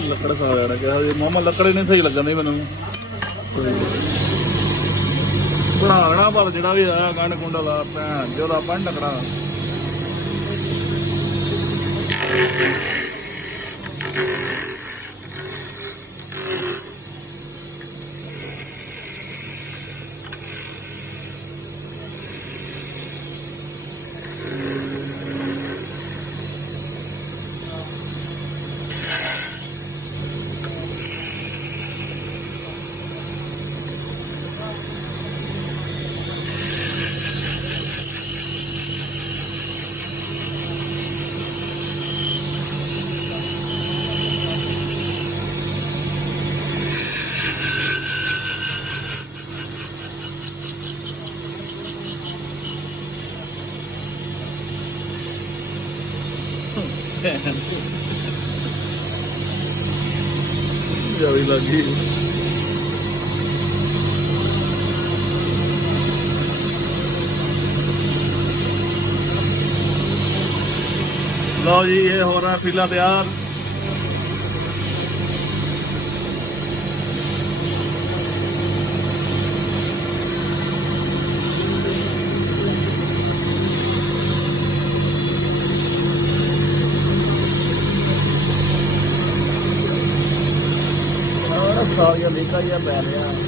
ਲੱਕੜ ਖਾ ਲੈਣਾ ਕਿਹਾ ਜੀ ਮਾਮਾ ਲੱਕੜ ਹੀ ਨਹੀਂ ਸਹੀ ਲੱਗਣ ਦੀ ਮੈਨੂੰ ਬਣਾ ਲੈਣਾ ਪਰ ਜਿਹੜਾ ਵੀ ਆਇਆ ਗੰਢ ਗੁੰਡਾ ਲਾ ਭੈਣ ਜੋ ਦਾ ਪੰਡ ਟਕੜਾ ਜਾਵੀ ਲੱਗੀ ਲਓ ਜੀ ਇਹ ਹੋ ਰਿਹਾ ਫੀਲਾ ਤਿਆਰ ਸਾਰੀਆਂ ਲੀਕਾਂ ਹੀ ਪੈ ਰਹੀਆਂ